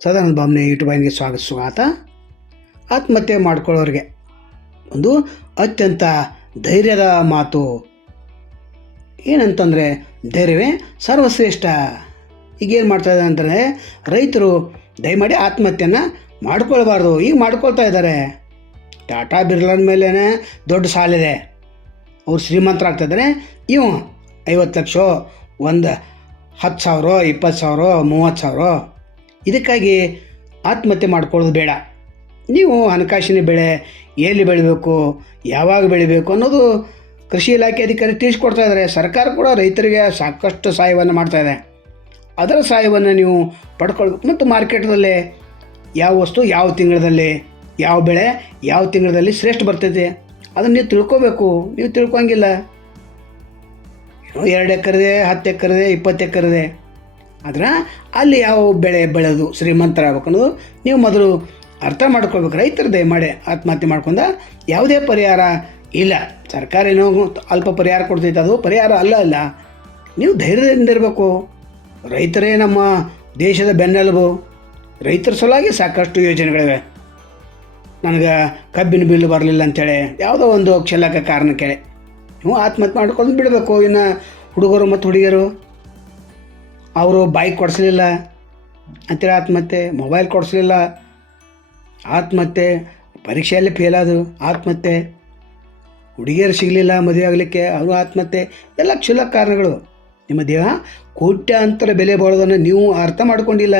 Sadananda ಬಾಂಬ್ನೆ YouTube ಚಾನಲ್ಗೆ ಸ್ವಾಗತ. ಆತ್ಮಹತ್ಯೆ ಮಾಡ್ಕೊಳ್ಳೋರಿಗೆ ಒಂದು ಅತ್ಯಂತ ಧೈರ್ಯದ ಮಾತು ಏನಂತಂದರೆ, ಧೈರ್ಯವೇ ಸರ್ವಶ್ರೇಷ್ಠ. ಈಗೇನು ಮಾಡ್ತಾಯಿದ್ದಾರೆ ಅಂತಂದರೆ, ರೈತರು ದಯಮಾಡಿ ಆತ್ಮಹತ್ಯೆಯನ್ನು ಮಾಡ್ಕೊಳ್ಬಾರ್ದು. ಈಗ ಮಾಡ್ಕೊಳ್ತಾ ಇದ್ದಾರೆ. ಟಾಟಾ ಬಿರ್ಲಾನ್ ಮೇಲೇ ದೊಡ್ಡ ಸಾಲಿದೆ, ಅವ್ರು ಶ್ರೀಮಂತರಾಗ್ತಾಯಿದ್ದಾರೆ. ಇವು 50 ಲಕ್ಷ, ಒಂದು 10,000, 20,000, 30,000, ಇದಕ್ಕಾಗಿ ಆತ್ಮಹತ್ಯೆ ಮಾಡ್ಕೊಳ್ಳೋದು ಬೇಡ. ನೀವು ಹಣಕಾಸಿನ ಬೆಳೆ ಎಲ್ಲಿ ಬೆಳಿಬೇಕು, ಯಾವಾಗ ಬೆಳಿಬೇಕು ಅನ್ನೋದು ಕೃಷಿ ಇಲಾಖೆ ಅಧಿಕಾರಿ ತಿಳಿಸ್ಕೊಡ್ತಾ ಇದ್ದಾರೆ. ಸರ್ಕಾರ ಕೂಡ ರೈತರಿಗೆ ಸಾಕಷ್ಟು ಸಹಾಯವನ್ನು ಮಾಡ್ತಾಯಿದೆ. ಅದರ ಸಹಾಯವನ್ನು ನೀವು ಪಡ್ಕೊಳ್ಬೇಕು. ಮತ್ತು ಮಾರ್ಕೆಟ್ದಲ್ಲಿ ಯಾವ ವಸ್ತು ಯಾವ ತಿಂಗಳಲ್ಲಿ, ಯಾವ ಬೆಳೆ ಯಾವ ತಿಂಗಳಲ್ಲಿ ಶ್ರೇಷ್ಠ ಬರ್ತೈತೆ ಅದನ್ನು ನೀವು ತಿಳ್ಕೊಬೇಕು. ನೀವು ತಿಳ್ಕೊಂಗಿಲ್ಲ, 2 ಎಕರೆ, 10 ಎಕರೆ, 20 ಎಕರೆ, ಆದ್ರೆ ಅಲ್ಲಿ ಯಾವ ಬೆಳೆ ಬೆಳೆದು ಶ್ರೀಮಂತರಾಗಬೇಕು ಅನ್ನೋದು ನೀವು ಮೊದಲು ಅರ್ಥ ಮಾಡ್ಕೊಳ್ಬೇಕು. ರೈತರು ದಯಮಾಡಿ ಆತ್ಮಹತ್ಯೆ ಮಾಡ್ಕೊಂಡ ಯಾವುದೇ ಪರಿಹಾರ ಇಲ್ಲ. ಸರ್ಕಾರ ಏನೋ ಅಲ್ಪ ಪರಿಹಾರ ಕೊಡ್ತೈತೆ, ಅದು ಪರಿಹಾರ ಅಲ್ಲ. ನೀವು ಧೈರ್ಯದಿಂದ ಇರಬೇಕು. ರೈತರೇ ನಮ್ಮ ದೇಶದ ಬೆನ್ನೆಲುಬು. ರೈತರ ಸಲುವಾಗಿ ಸಾಕಷ್ಟು ಯೋಜನೆಗಳಿವೆ. ನನಗೆ ಕಬ್ಬಿನ ಬಿಲ್ ಬರಲಿಲ್ಲ ಅಂಥೇಳಿ ಯಾವುದೋ ಒಂದು ಕ್ಷುಲ್ಲಕ ಕಾರಣಕ್ಕೆ ನೀವು ಆತ್ಮಹತ್ಯೆ ಮಾಡ್ಕೊಂಡು ಬಿಡಬೇಕು. ಇನ್ನು ಹುಡುಗರು ಮತ್ತು ಹುಡುಗಿಯರು ಅವರು ಬೈಕ್ ಕೊಡಿಸ್ಲಿಲ್ಲ ಅಂತೇಳಿ ಆತ್ಮಹತ್ಯೆ, ಮೊಬೈಲ್ ಕೊಡಿಸ್ಲಿಲ್ಲ ಆತ್ಮಹತ್ಯೆ, ಪರೀಕ್ಷೆಯಲ್ಲಿ ಫೇಲಾದು ಆತ್ಮಹತ್ಯೆ, ಹುಡುಗಿಯರು ಸಿಗಲಿಲ್ಲ ಮದುವೆ ಆಗಲಿಕ್ಕೆ ಅವರು ಆತ್ಮಹತ್ಯೆ, ಎಲ್ಲ ಕ್ಷುಲ್ಲಕ ಕಾರಣಗಳು. ನಿಮ್ಮ ದೇಹ ಕೋಟ್ಯಾಂತರ ಬೆಲೆ ಬಾಳೋದನ್ನು ನೀವು ಅರ್ಥ ಮಾಡ್ಕೊಂಡಿಲ್ಲ.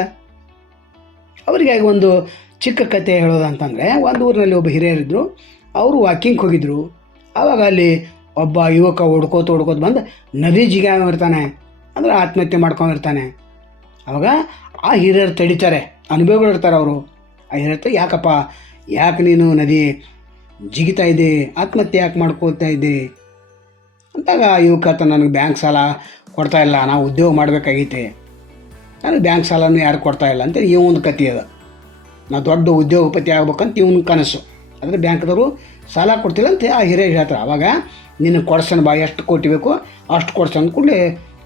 ಅವರಿಗಾಗಿ ಒಂದು ಚಿಕ್ಕ ಕತೆ ಹೇಳೋದಂತಂದರೆ, ಒಂದು ಊರಿನಲ್ಲಿ ಒಬ್ಬ ಹಿರಿಯರಿದ್ದರು. ಅವರು ವಾಕಿಂಗ್ ಹೋಗಿದ್ದರು. ಆವಾಗ ಅಲ್ಲಿ ಒಬ್ಬ ಯುವಕ ಹುಡ್ಕೋತ ಬಂದು ನದಿ ಜಿಗಿರ್ತಾನೆ, ಅಂದರೆ ಆತ್ಮಹತ್ಯೆ ಮಾಡ್ಕೊಂಡಿರ್ತಾನೆ. ಆವಾಗ ಆ ಹಿರಿಯರು ತಡಿತಾರೆ, ಅನುಭವಿಗಳು ಇರ್ತಾರೆ ಅವರು. ಆ ಹಿರಿಯರು, ಯಾಕೆ ನೀನು ನದಿ ಜಿಗಿತಾ ಇದ್ದಿ, ಆತ್ಮಹತ್ಯೆ ಯಾಕೆ ಮಾಡ್ಕೋತಾ ಇದ್ದಿ ಅಂತಾಗ ಯುವಕ ನನಗೆ ಬ್ಯಾಂಕ್ ಸಾಲ ಕೊಡ್ತಾಯಿಲ್ಲ, ನಾವು ಉದ್ಯೋಗ ಮಾಡಬೇಕಾಗೈತೆ, ನನಗೆ ಬ್ಯಾಂಕ್ ಸಾಲನೂ ಯಾರು ಕೊಡ್ತಾಯಿಲ್ಲ ಅಂತ ಒಂದು ಕತೆ ಅದ. ನಾವು ದೊಡ್ಡ ಉದ್ಯೋಗಪತಿ ಆಗ್ಬೇಕಂತ ಇವನು ಕನಸು, ಆದರೆ ಬ್ಯಾಂಕ್ದವರು ಸಾಲ ಕೊಡ್ತಿಲ್ಲ ಅಂತ ಆ ಹಿರಿಯ ಹೇಳ್ತಾರೆ. ಆವಾಗ ನಿನ್ನ ಕೊಡ್ಸೋಣ ಬಾ, ಎಷ್ಟು ಕೋಟಿ ಬೇಕು ಅಷ್ಟು ಕೊಡ್ಸೋಣ ಕೂಡಲೇ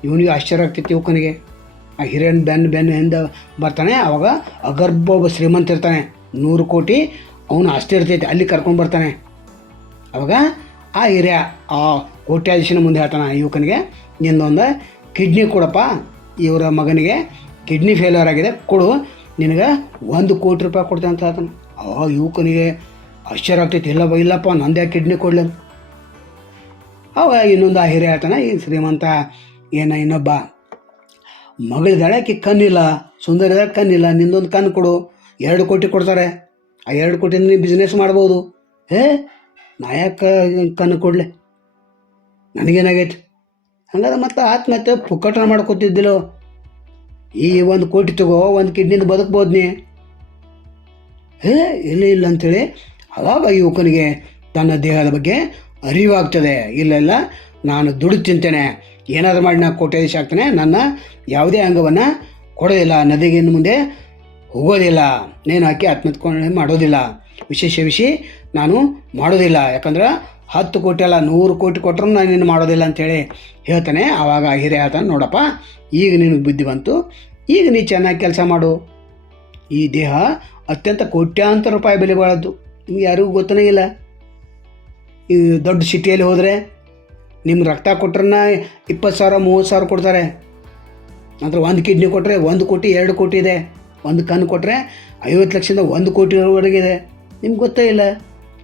ಇವನಿಗೆ ಆಶ್ಚರ್ಯ ಆಗ್ತೈತಿ. ಯುವಕನಿಗೆ ಆ ಹಿರಿಯನ ಬೆನ್ನ ಹಿಂದೆ ಬರ್ತಾನೆ. ಆವಾಗ ಅಗರ್ಭ ಒಬ್ಬ ಶ್ರೀಮಂತ ಇರ್ತಾನೆ, 100 ಕೋಟಿ ಅವನು ಆಸ್ತಿ ಇರ್ತೈತಿ, ಅಲ್ಲಿ ಕರ್ಕೊಂಡು ಬರ್ತಾನೆ. ಆವಾಗ ಆ ಹಿರಿಯ ಆ ಕೋಟ್ಯಾಧೀಶನ ಮುಂದೆ ಹೇಳ್ತಾನೆ ಯುವಕನಿಗೆ, ನಿಂದೊಂದು ಕಿಡ್ನಿ ಕೊಡಪ್ಪ, ಇವರ ಮಗನಿಗೆ ಕಿಡ್ನಿ ಫೇಲ್ಯೂರ್ ಆಗಿದೆ, ಕೊಡು, ನಿನಗೆ 1 ಕೋಟಿ ರೂಪಾಯಿ ಕೊಡ್ತೇನೆ ಅಂತ ಹೇಳ್ತಾನೆ. ಆ ಯುವಕನಿಗೆ ಆಶ್ಚರ್ಯ ಆಗ್ತೈತಿ. ಇಲ್ಲಪ್ಪ ನಂದೇ ಕಿಡ್ನಿ ಕೊಡಲಿ ಅಂತ. ಅವಾಗ ಇನ್ನೊಂದು ಆ ಹಿರಿಯ ಹೇಳ್ತಾನೆ, ಈ ಶ್ರೀಮಂತ ಇನ್ನೊಬ್ಬ ಮಗಳಿದ್ದಾಳೆ, ಆಕೆ ಕಣ್ಣಿಲ್ಲ, ಸುಂದರಿದಾಗ ಕಣ್ಣಿಲ್ಲ, ನಿಂದೊಂದು ಕಣ್ಣು ಕೊಡು, 2 ಕೋಟಿ ಕೊಡ್ತಾರೆ, ಆ 2 ಕೋಟಿಯಿಂದ ನೀವು ಬಿಸ್ನೆಸ್ ಮಾಡ್ಬೋದು. ನಾ ಯಾಕೆ ಕಣ್ಣು ಕೊಡಲಿ, ನನಗೇನಾಗೈತಿ ಹಂಗಾದ್ರೆ ಮತ್ತೆ ಆತ್ಮಹತ್ಯೆ ಪುಕ್ಕಟನ ಮಾಡ್ಕೊತಿದ್ದಿಲ್ಲೋ. ಈ 1 ಕೋಟಿ ತಗೋ, 1 ಕಿಡ್ನಿಂದ ಬದುಕ್ಬೋದು ನೀ. ಇಲ್ಲ ಅಂಥೇಳಿ ಆವಾಗ ಯುವಕನಿಗೆ ತನ್ನ ದೇಹದ ಬಗ್ಗೆ ಅರಿವಾಗ್ತದೆ. ಇಲ್ಲ ನಾನು ದುಡ್ಡು ತಿಂತೇನೆ, ಏನಾದರೂ ಮಾಡಿ ನಾನು ಕೋಟ್ಯಾಧೀಶ ಆಗ್ತೇನೆ, ನನ್ನ ಯಾವುದೇ ಅಂಗವನ್ನು ಕೊಡೋದಿಲ್ಲ, ನದಿಗೆ ಇನ್ನು ಮುಂದೆ ಹೋಗೋದಿಲ್ಲ, ನೇಣು ಹಾಕಿ ಆತ್ಮಹತ್ಯೆ ಮಾಡೋದಿಲ್ಲ, ವಿಶೇಷ ನಾನು ಮಾಡೋದಿಲ್ಲ, ಯಾಕಂದ್ರೆ 10 ಕೋಟಿ ಅಲ್ಲ 100 ಕೋಟಿ ಕೊಟ್ಟರು ನಾನು ಇನ್ನು ಮಾಡೋದಿಲ್ಲ ಅಂಥೇಳಿ ಹೇಳ್ತಾನೆ. ಆವಾಗ ಹಿರಿಯ ಹೇಳ್ತಾನೆ, ನೋಡಪ್ಪ ಈಗ ನಿನಗೆ ಬುದ್ಧಿ ಬಂತು, ಈಗ ನೀ ಚೆನ್ನಾಗಿ ಕೆಲಸ ಮಾಡು. ಈ ದೇಹ ಅತ್ಯಂತ ಕೋಟ್ಯಾಂತರ ರೂಪಾಯಿ ಬೆಲೆ ಬಾಳದ್ದು, ನಿಮ್ಗೆ ಯಾರಿಗೂ ಗೊತ್ತನೇ ಇಲ್ಲ. ಈ ದೊಡ್ಡ ಸಿಟಿಯಲ್ಲಿ ಹೋದರೆ ನಿಮ್ಮ ರಕ್ತ ಕೊಟ್ರನ್ನ 20,000 30,000 ಕೊಡ್ತಾರೆ. ನಂತರ 1 ಕಿಡ್ನಿ ಕೊಟ್ಟರೆ 1 ಕೋಟಿ 2 ಕೋಟಿ ಇದೆ, 1 ಕಣ್ಣು ಕೊಟ್ಟರೆ 50 ಲಕ್ಷದಿಂದ 1 ಕೋಟಿವರೆಗೆ ಇದೆ. ನಿಮ್ಗೆ ಗೊತ್ತೇ ಇಲ್ಲ,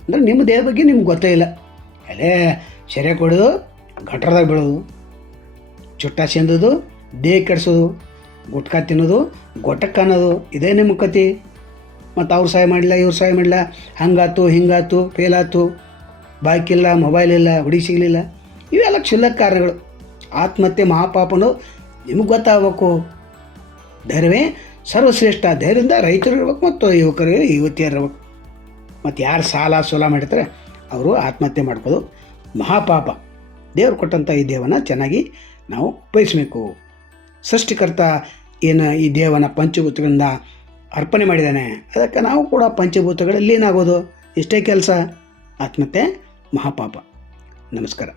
ಅಂದರೆ ನಿಮ್ಮ ದೇಹದ ಬಗ್ಗೆ ನಿಮ್ಗೆ ಗೊತ್ತೇ ಇಲ್ಲ. ಎಲೆ ಸೆರೆ ಕೊಡೋದು, ಗಟ್ರದಾಗ ಬೀಳೋದು, ಚುಟ್ಟ ಚೆಂದೋದು, ದೇಹ ಕೆಡಿಸೋದು, ಗುಟ್ಕಾ ತಿನ್ನೋದು, ಗೊಟ್ಟಕ್ಕೆ ಅನ್ನೋದು, ಇದೇ ನಿಮ್ಮ ಕತೆ. ಮತ್ತು ಅವ್ರು ಸಹಾಯ ಮಾಡಲಿಲ್ಲ, ಇವ್ರು ಸಹಾಯ ಮಾಡಲಿಲ್ಲ, ಹಂಗಾತು ಹಿಂಗಾತು, ಫೇಲಾತು, ಬೈಕ್ ಇಲ್ಲ, ಮೊಬೈಲ್ ಇಲ್ಲ, ಹುಡುಗಿ ಸಿಗಲಿಲ್ಲ, ಇವೆಲ್ಲ ಕ್ಷುಲ್ಲಕ ಕಾರಣಗಳು. ಆತ್ಮಹತ್ಯೆ ಮಹಾಪಾಪನು ನಿಮಗೆ ಗೊತ್ತಾಗಬೇಕು. ಧೈರ್ಯವೇ ಸರ್ವಶ್ರೇಷ್ಠ. ಧೈರ್ಯದಿಂದ ರೈತರು ಇರ್ಬೇಕು ಮತ್ತು ಯುವಕರಿಗೆ ಯುವತಿಯರು ಇರ್ಬೇಕು. ಮತ್ತು ಯಾರು ಸಾಲ ಮಾಡಿರ್ತಾರೆ ಅವರು ಆತ್ಮಹತ್ಯೆ ಮಾಡ್ಕೋದು ಮಹಾಪಾಪ. ದೇವರು ಕೊಟ್ಟಂಥ ಈ ದೇಹವನ್ನು ಚೆನ್ನಾಗಿ ನಾವು ಉಪಯೋಗಿಸಬೇಕು. ಸೃಷ್ಟಿಕರ್ತ ಈ ದೇಹವನ್ನು ಪಂಚಭೂತಗಳಿಂದ ಅರ್ಪಣೆ ಮಾಡಿದ್ದಾನೆ, ಅದಕ್ಕೆ ನಾವು ಕೂಡ ಪಂಚಭೂತಗಳಲ್ಲಿ ಏನಾಗೋದು, ಇಷ್ಟೇ ಕೆಲಸ. ಆತ್ಮಹತ್ಯೆ ಮಹಾಪಾಪ. ನಮಸ್ಕಾರ.